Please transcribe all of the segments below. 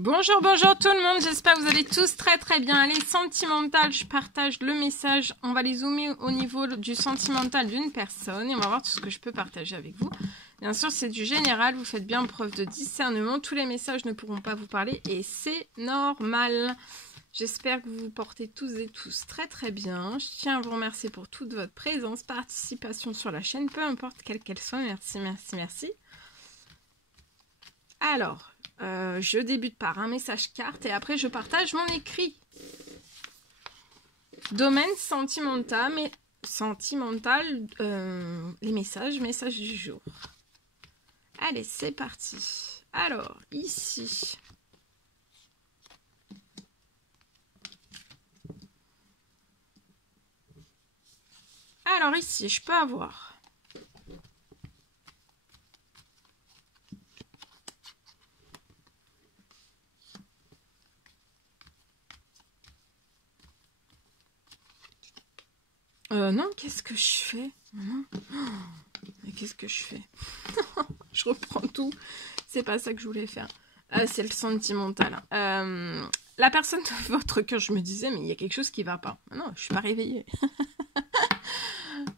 Bonjour, bonjour tout le monde, j'espère que vous allez tous très bien. Allez, sentimental, je partage le message. On va les zoomer au niveau du sentimental d'une personne et on va voir tout ce que je peux partager avec vous. Bien sûr, c'est du général, vous faites bien preuve de discernement. Tous les messages ne pourront pas vous parler et c'est normal. J'espère que vous vous portez tous et tous très bien. Je tiens à vous remercier pour toute votre présence, participation sur la chaîne, peu importe quelle qu'elle soit. Merci. Alors... je débute par un message carte et après je partage mon écrit. Domaine sentimental, les messages du jour. Allez, c'est parti. Alors, ici. Alors, ici, je peux avoir... non, qu'est-ce que je fais? Non. Mais qu'est-ce que je fais? Je reprends tout. C'est pas ça que je voulais faire. C'est le sentimental. La personne de votre cœur, je me disais, mais il y a quelque chose qui va pas. Non, je suis pas réveillée.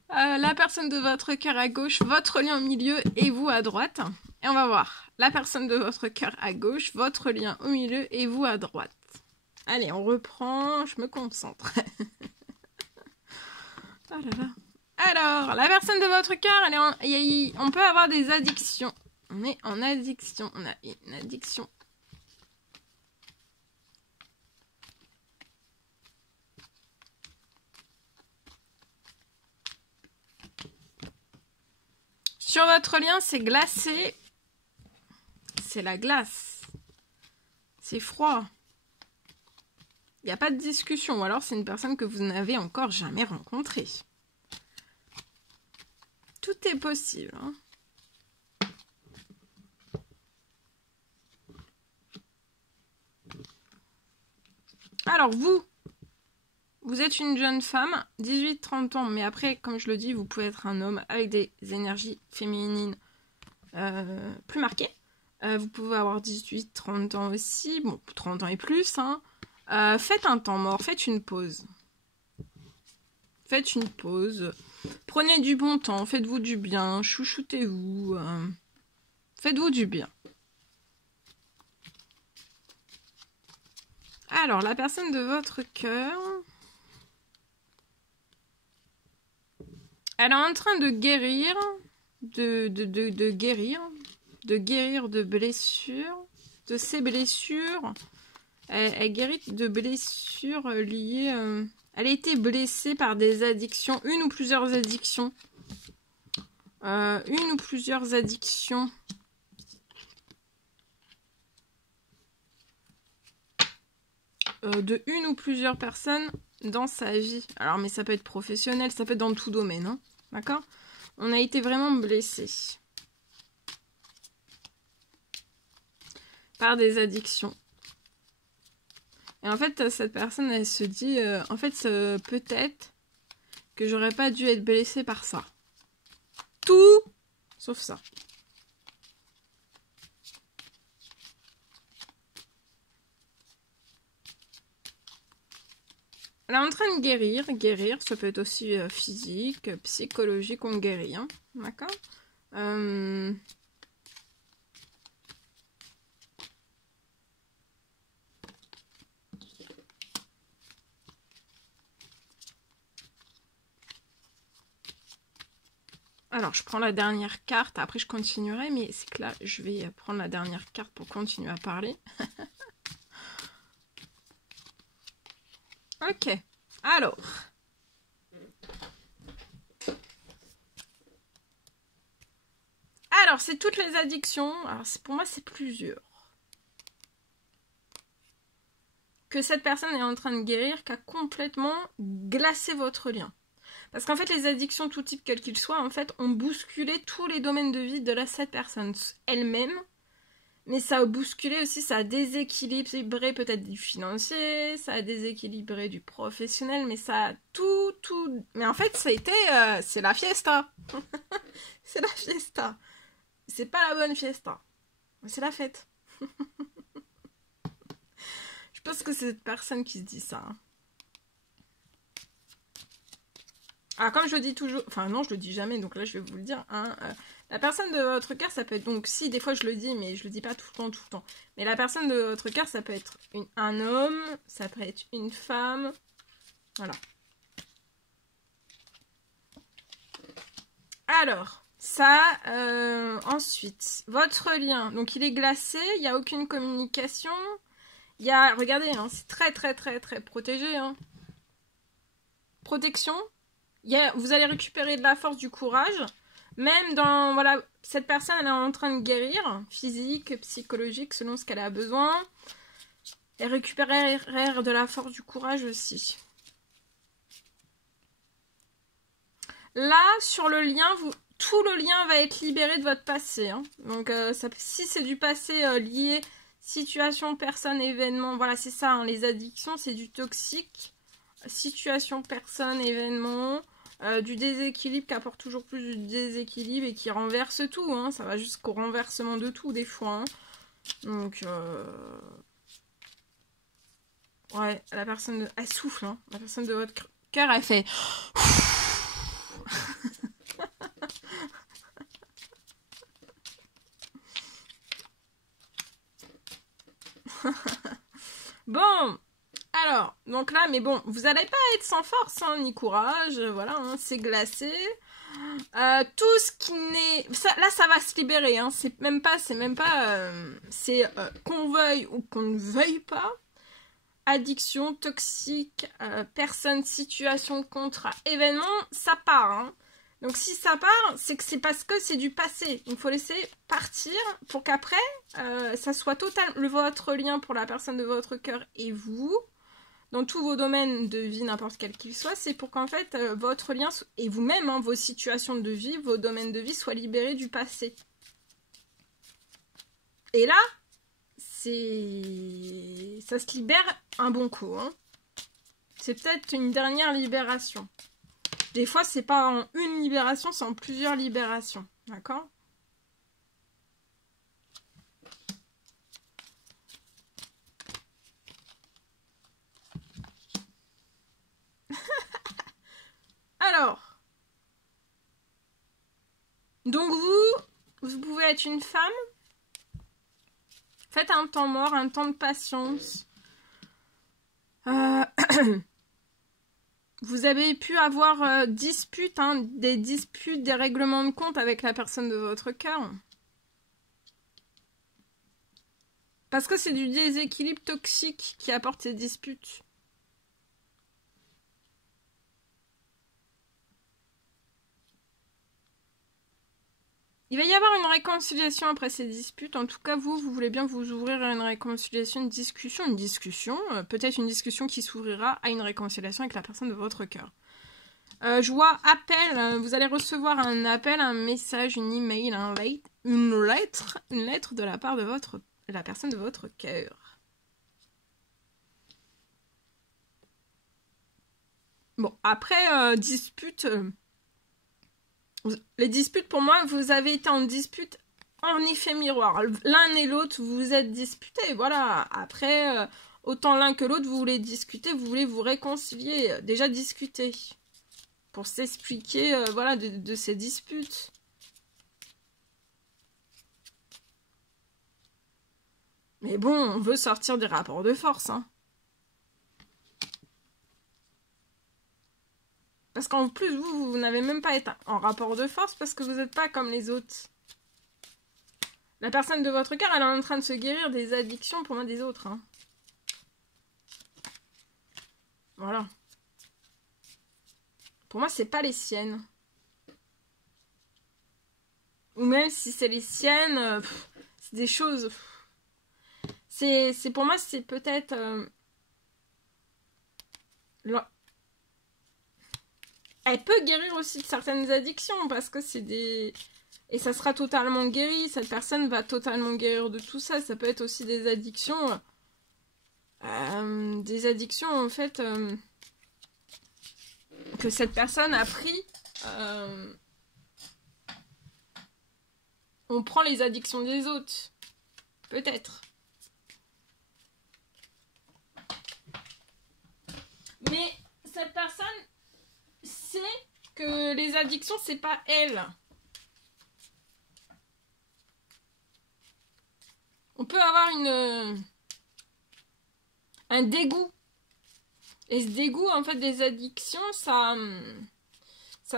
La personne de votre cœur à gauche, votre lien au milieu et vous à droite. Et on va voir. La personne de votre cœur à gauche, votre lien au milieu et vous à droite. Allez, on reprend. Je me concentre. Oh là là. Alors, la personne de votre cœur, on peut avoir des addictions. On est en addiction. On a une addiction. Sur votre lien, c'est glacé. C'est la glace. C'est froid. Il n'y a pas de discussion. Ou alors, c'est une personne que vous n'avez encore jamais rencontrée. Tout est possible. Hein. Alors, vous êtes une jeune femme, 18-30 ans. Mais après, comme je le dis, vous pouvez être un homme avec des énergies féminines plus marquées. Vous pouvez avoir 18-30 ans aussi. Bon, 30 ans et plus. Hein. Faites un temps mort, faites une pause. Faites une pause. Prenez du bon temps, faites-vous du bien, chouchoutez-vous. Faites-vous du bien. Alors, la personne de votre cœur... Elle est en train de guérir, de guérir de blessures, de ses blessures. Elle guérit de blessures liées... Elle a été blessée par des addictions, une ou plusieurs addictions. Une ou plusieurs addictions. De une ou plusieurs personnes dans sa vie. Alors, mais ça peut être professionnel, ça peut être dans tout domaine. Hein, d'accord? On a été vraiment blessé par des addictions. Et en fait, cette personne, elle se dit, en fait, peut-être que j'aurais pas dû être blessée par ça. Tout sauf ça. Elle est en train de guérir, ça peut être aussi physique, psychologique, on guérit, hein, d'accord? Alors, je prends la dernière carte, après je continuerai, mais c'est que là, je vais prendre la dernière carte pour continuer à parler. Ok, alors. Alors, c'est toutes les addictions, alors pour moi, c'est plusieurs. Que cette personne est en train de guérir, qui a complètement glacé votre lien. Parce qu'en fait, les addictions, tout type, quel qu'il soit, en fait, ont bousculé tous les domaines de vie de cette personne elle-même. Mais ça a bousculé aussi, ça a déséquilibré peut-être du financier, ça a déséquilibré du professionnel, mais ça a tout... Mais en fait, ça a été... c'est la fiesta. C'est la fiesta. C'est pas la bonne fiesta. C'est la fête. Je pense que c'est cette personne qui se dit ça. Hein. Alors comme je le dis toujours, enfin non je le dis jamais, donc là je vais vous le dire. Hein, la personne de votre cœur, ça peut être, donc si des fois je le dis, mais je le dis pas tout le temps. Mais la personne de votre cœur, ça peut être un homme, ça peut être une femme. Voilà. Alors, ça, ensuite, votre lien. Donc il est glacé, il n'y a aucune communication. Il y a, regardez, hein, c'est très protégé. Hein. Protection. Vous allez récupérer de la force, du courage. Même dans, voilà, cette personne, elle est en train de guérir, physique, psychologique, selon ce qu'elle a besoin. Et récupérer de la force, du courage aussi. Là, sur le lien, tout le lien va être libéré de votre passé. Hein. Donc, si c'est du passé lié, situation, personne, événement, voilà, c'est ça, hein, les addictions, c'est du toxique. Situation, personne, événement, du déséquilibre qui apporte toujours plus de déséquilibre et qui renverse tout. Hein. Ça va jusqu'au renversement de tout, des fois. Hein. Donc, ouais, la personne, elle souffle. Hein. La personne de votre cœur, elle fait... Bon, alors, donc là, mais bon, vous n'allez pas être sans force, hein, ni courage, voilà, hein, c'est glacé. Tout ce qui n'est... Là, ça va se libérer, hein, c'est qu'on veuille ou qu'on ne veuille pas. Addiction, toxique, personne, situation, contrat, événement, ça part, hein. Donc si ça part, c'est que c'est parce que c'est du passé. Il faut laisser partir pour qu'après, ça soit total votre lien pour la personne de votre cœur et vous, dans tous vos domaines de vie, n'importe quel qu'il soit, c'est pour qu'en fait, votre lien, et vous-même, hein, vos situations de vie, vos domaines de vie soient libérés du passé. Et là, ça se libère un bon coup. Hein. C'est peut-être une dernière libération. Des fois, c'est pas en une libération, c'est en plusieurs libérations. D'accord ? Alors. Donc vous pouvez être une femme. Faites un temps mort, un temps de patience. Vous avez pu avoir disputes, hein, des disputes, des règlements de compte avec la personne de votre cœur. Parce que c'est du déséquilibre toxique qui apporte ces disputes. Il va y avoir une réconciliation après ces disputes. En tout cas, vous voulez bien vous ouvrir à une réconciliation, une discussion, peut-être une discussion qui s'ouvrira à une réconciliation avec la personne de votre cœur. Je vois appel, vous allez recevoir un appel, un message, une email, une lettre de la part de la personne de votre cœur. Bon, après, dispute... les disputes, pour moi, vous avez été en dispute en effet miroir. L'un et l'autre, vous vous êtes disputés, voilà. Après, autant l'un que l'autre, vous voulez discuter, vous voulez vous réconcilier. Déjà discuter. Pour s'expliquer, voilà, de ces disputes. Mais bon, on veut sortir des rapports de force, hein. Parce qu'en plus, vous n'avez même pas été en rapport de force parce que vous n'êtes pas comme les autres. La personne de votre cœur, elle est en train de se guérir des addictions pour moi des autres. Hein. Voilà. Pour moi, c'est pas les siennes. Ou même si c'est les siennes, c'est des choses... Pour moi, c'est peut-être... Elle peut guérir aussi de certaines addictions parce que c'est des... Et ça sera totalement guéri, cette personne va totalement guérir de tout ça. Ça peut être aussi des addictions... en fait... que cette personne a pris... On prend les addictions des autres. Peut-être. que les addictions, c'est pas elle. On peut avoir un dégoût. Et ce dégoût, en fait, des addictions, ça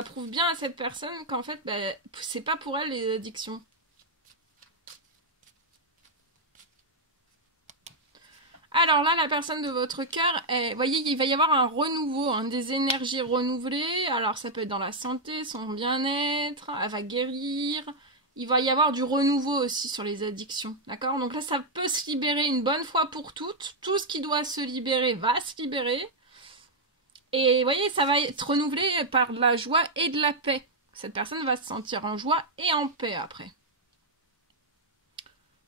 prouve bien à cette personne qu'en fait, bah, c'est pas pour elle les addictions. Alors là, la personne de votre cœur, vous voyez, il va y avoir un renouveau, hein, des énergies renouvelées. Alors ça peut être dans la santé, son bien-être, elle va guérir. Il va y avoir du renouveau aussi sur les addictions, d'accord? Donc là, ça peut se libérer une bonne fois pour toutes. Tout ce qui doit se libérer va se libérer. Et vous voyez, ça va être renouvelé par de la joie et de la paix. Cette personne va se sentir en joie et en paix après.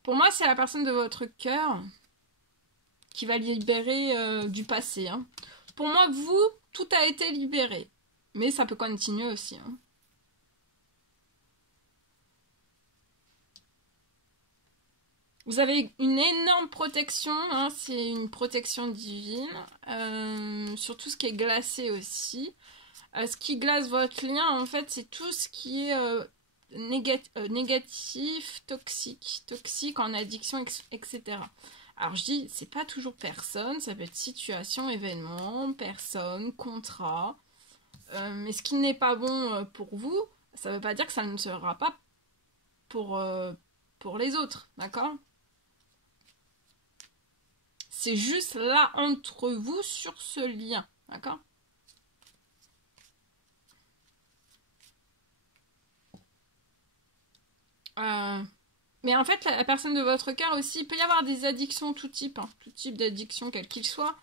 Pour moi, c'est la personne de votre cœur qui va libérer du passé. Hein. Pour moi, vous, tout a été libéré. Mais ça peut continuer aussi. Hein. Vous avez une énorme protection, hein, c'est une protection divine, sur tout ce qui est glacé aussi. Ce qui glace votre lien, en fait, c'est tout ce qui est négatif, toxique en addiction, etc. Alors je dis, c'est pas toujours personne, ça peut être situation, événement, personne, contrat. Mais ce qui n'est pas bon pour vous, ça veut pas dire que ça ne sera pas pour les autres, d'accord? C'est juste là entre vous sur ce lien, d'accord? Mais en fait, la personne de votre cœur aussi, il peut y avoir des addictions tout type, hein, tout type d'addiction, quel qu'il soit.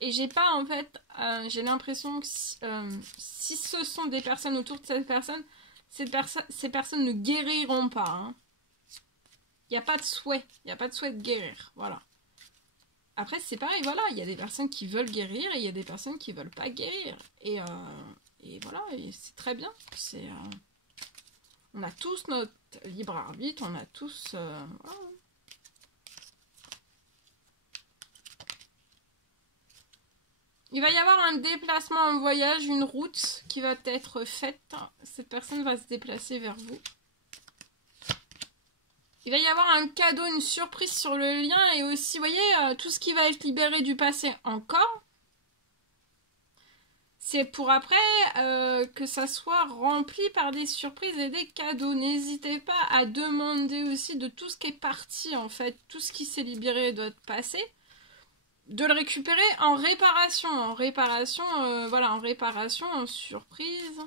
Et j'ai pas, en fait, j'ai l'impression que si ce sont des personnes autour de cette personne, ces personnes ne guériront pas. Hein. Il n'y a pas de souhait, il n'y a pas de souhait de guérir, voilà. Après, c'est pareil, voilà, il y a des personnes qui veulent guérir et il y a des personnes qui veulent pas guérir. Et voilà, c'est très bien. On a tous notre libre arbitre, on a tous... voilà. Il va y avoir un déplacement, un voyage, une route qui va être faite. Cette personne va se déplacer vers vous. Il va y avoir un cadeau, une surprise sur le lien et aussi, vous voyez, tout ce qui va être libéré du passé encore. C'est pour après que ça soit rempli par des surprises et des cadeaux. N'hésitez pas à demander aussi de tout ce qui est parti, en fait, tout ce qui s'est libéré de votre passé, de le récupérer en réparation. Voilà, en réparation, en surprise.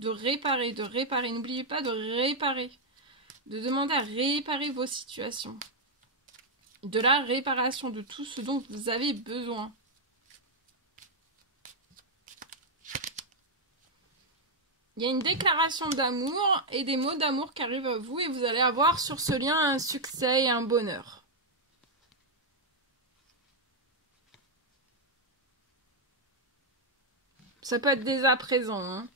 De réparer. N'oubliez pas de réparer. De demander à réparer vos situations. De la réparation de tout ce dont vous avez besoin. Il y a une déclaration d'amour et des mots d'amour qui arrivent à vous et vous allez avoir sur ce lien un succès et un bonheur. Ça peut être dès à présent. Hein.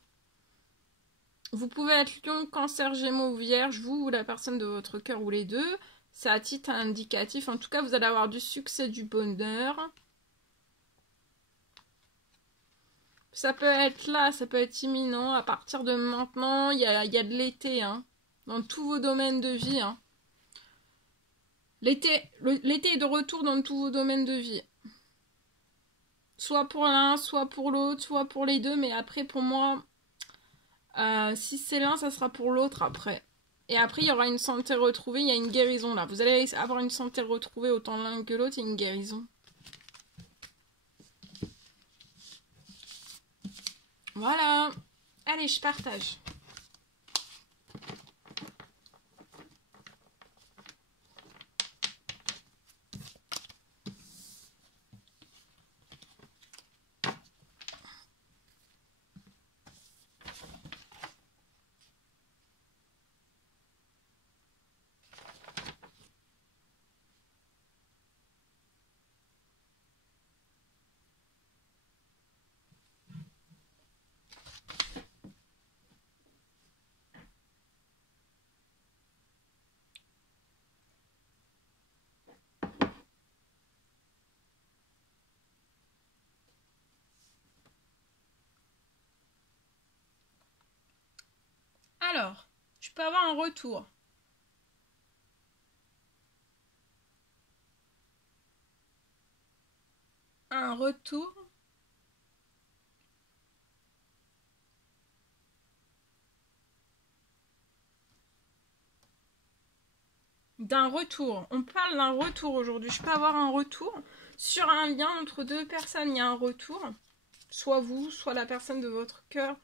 Vous pouvez être lion, cancer, gémeaux ou vierge, vous ou la personne de votre cœur ou les deux. C'est à titre indicatif. En tout cas, vous allez avoir du succès, du bonheur. Ça peut être là, ça peut être imminent. À partir de maintenant, il y a de l'été, hein, dans tous vos domaines de vie. Hein. L'été est de retour dans tous vos domaines de vie. Soit pour l'un, soit pour l'autre, soit pour les deux. Mais après, pour moi, si c'est l'un, ça sera pour l'autre après. Et après, il y aura une santé retrouvée. Il y a une guérison là. Vous allez avoir une santé retrouvée autant l'un que l'autre. Il y a une guérison. Voilà. Allez, je partage. Alors, je peux avoir un retour. Un retour. D'un retour. On parle d'un retour aujourd'hui. Je peux avoir un retour sur un lien entre deux personnes. Il y a un retour. Soit vous, soit la personne de votre cœur.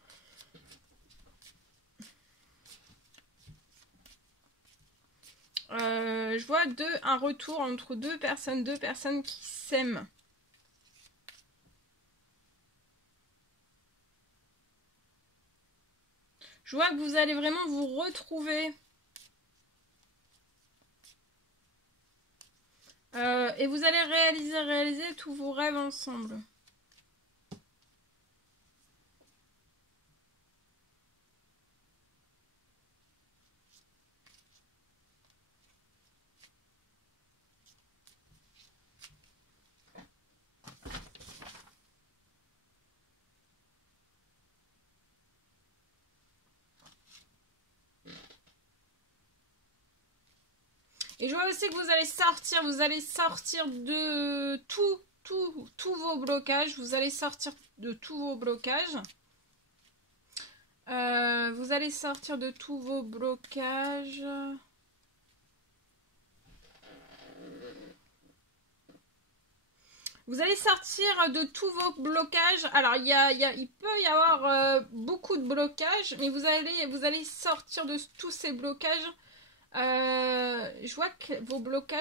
Je vois un retour entre deux personnes qui s'aiment. Je vois que vous allez vraiment vous retrouver. Et vous allez réaliser tous vos rêves ensemble. Et je vois aussi que vous allez sortir de tous vos blocages. Vous allez sortir de tous vos blocages. Vous allez sortir de tous vos blocages. Vous allez sortir de tous vos blocages. Alors, il peut y avoir beaucoup de blocages, mais vous allez sortir de tous ces blocages. Je vois que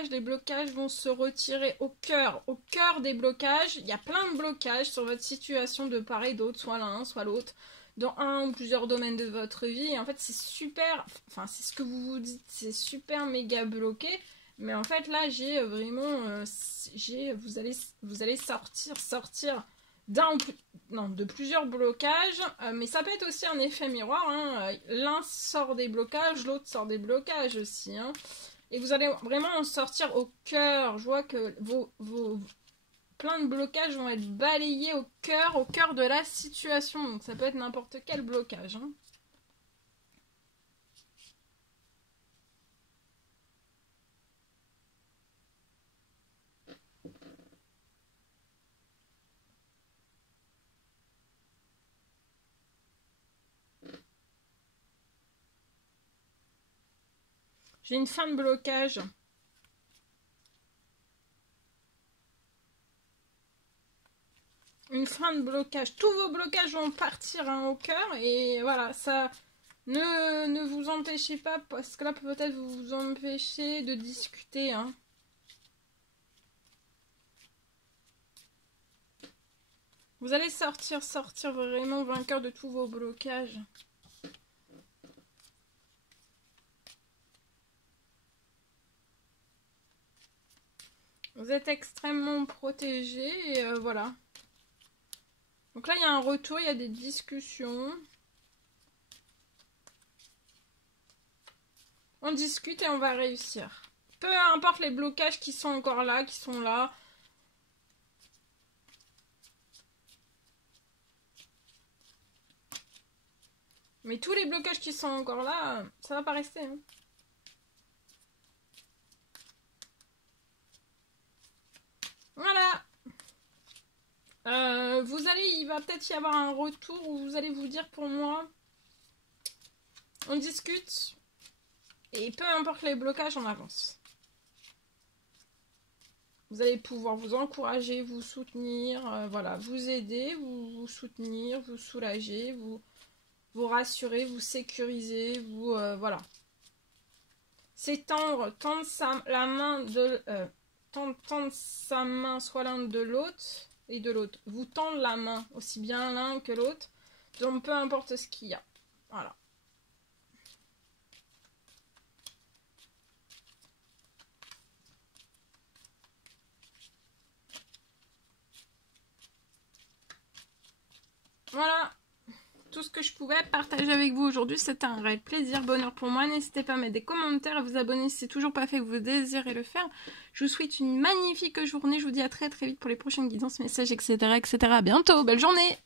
les blocages vont se retirer au cœur des blocages. Il y a plein de blocages sur votre situation de part et d'autre, soit l'un, soit l'autre, dans un ou plusieurs domaines de votre vie. Et en fait, c'est super, enfin, c'est ce que vous vous dites, c'est super méga bloqué. Mais en fait, là, j'ai vraiment, vous allez sortir de plusieurs blocages, mais ça peut être aussi un effet miroir, hein. L'un sort des blocages, l'autre sort des blocages aussi, hein. Et vous allez vraiment en sortir au cœur. Je vois que plein de blocages vont être balayés au cœur de la situation. Donc ça peut être n'importe quel blocage, hein. J'ai une fin de blocage. Une fin de blocage. Tous vos blocages vont partir, hein, au cœur. Et voilà, ça... Ne vous empêchez pas, parce que là, peut-être vous empêchez de discuter, hein. Vous allez sortir vraiment vainqueur de tous vos blocages. Vous êtes extrêmement protégé et voilà. Donc là, il y a un retour, il y a des discussions. On discute et on va réussir. Peu importe les blocages qui sont encore là, qui sont là. Mais tous les blocages qui sont encore là, ça va pas rester, hein. Voilà. Il va peut-être y avoir un retour où vous allez vous dire, pour moi, on discute et peu importe les blocages, on avance. Vous allez pouvoir vous encourager, vous soutenir, voilà, vous aider, vous soutenir, vous soulager, vous rassurer, vous sécuriser, voilà. C'est tendre la main de... tendre sa main soit l'un de l'autre et de l'autre. Vous tendre la main, aussi bien l'un que l'autre. Donc peu importe ce qu'il y a. Voilà. Voilà. Tout ce que je pouvais partager avec vous aujourd'hui. C'était un réel plaisir, bonheur pour moi. N'hésitez pas à mettre des commentaires, à vous abonner si c'est toujours pas fait, que vous désirez le faire. Je vous souhaite une magnifique journée. Je vous dis à très très vite pour les prochaines guidances, messages, etc. etc. À bientôt. Belle journée!